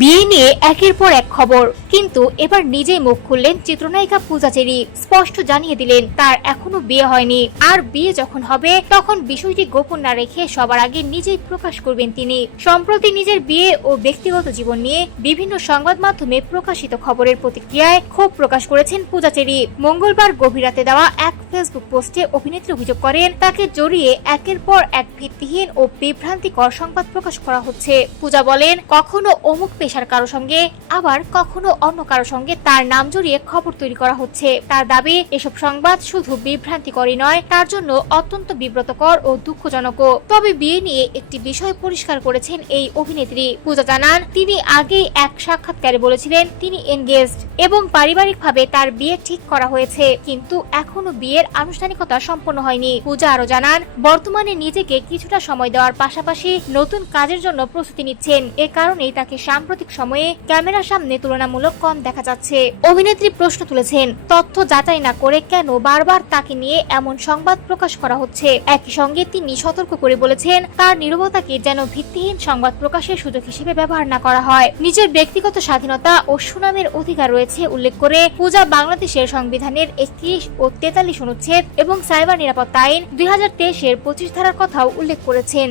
বিয়ে নিয়ে একের পর এক খবর, কিন্তু এবার নিজেই মুখ খুললেন চিত্রনায়িকা পূজা চেরি। স্পষ্ট জানিয়ে দিলেন তার এখনো বিয়ে হয়নি, আর বিয়ে যখন হবে তখন বিষয়টি গোপন না রেখে সবার আগে নিজেই প্রকাশ করবেন তিনি। সম্প্রতি নিজের বিয়ে ও ব্যক্তিগত জীবন নিয়ে বিভিন্ন সংবাদ মাধ্যমে প্রকাশিত খবরের প্রতিক্রিয়ায় ক্ষোভ প্রকাশ করেছেন পূজা চেরি। মঙ্গলবার গভীর রাতে দেওয়া এক ফেসবুক পোস্টে অভিনেত্রী অভিযোগ করেন তাকে জড়িয়ে একের পর এক ভিত্তিহীন ও বিভ্রান্তিকর সংবাদ প্রকাশ করা হচ্ছে। পূজা বলেন, কখনো অমুক পেশার কারো সঙ্গে, আবার কখনো অন্য কারো সঙ্গে তার নাম জড়িয়ে খবর তৈরি করা হচ্ছে। তার দাবি, এসব সংবাদ শুধু বিভ্রান্তিকরই নয়, তার জন্য অত্যন্ত বিব্রতকর ও দুঃখজনকও। তবে বিয়ে নিয়ে একটি বিষয় পরিষ্কার করেছেন এই অভিনেত্রী। পূজা জানান, তিনি আগেই এক সাক্ষাৎকারে বলেছিলেন তিনি এনগেজড এবং পারিবারিকভাবে তার বিয়ে ঠিক করা হয়েছে, কিন্তু এখনো বিয়ের আনুষ্ঠানিকতা সম্পন্ন হয়নি। পূজা আরো জানান, বর্তমানে নিজেকে কিছুটা সময় দেওয়ার পাশাপাশি নতুন কাজের জন্য প্রস্তুতি নিচ্ছেন। এ কারণেই তাকে সাম্প্রতিক সময়ে ক্যামেরার সামনে তুলনামূলক কম দেখা যাচ্ছে। অভিনেত্রী প্রশ্ন তুলেছেন, তথ্য যাচাই না করে কেন বারবার তাকে নিয়ে এমন সংবাদ প্রকাশ করা হচ্ছে। একই সঙ্গে তিনি সতর্ক করে বলেছেন, তার নীরবতাকে যেন ভিত্তিহীন সংবাদ প্রকাশের সুযোগ হিসেবে ব্যবহার না করা হয়। নিজের ব্যক্তিগত স্বাধীনতা ও সুনামের অধিকার রয়েছে উল্লেখ করে পূজা বাংলাদেশের সংবিধানের 31 ও 43 অনুচ্ছেদ এবং সাইবার নিরাপত্তা আইন 2023-এর 25 ধারার কথাও উল্লেখ করেছেন।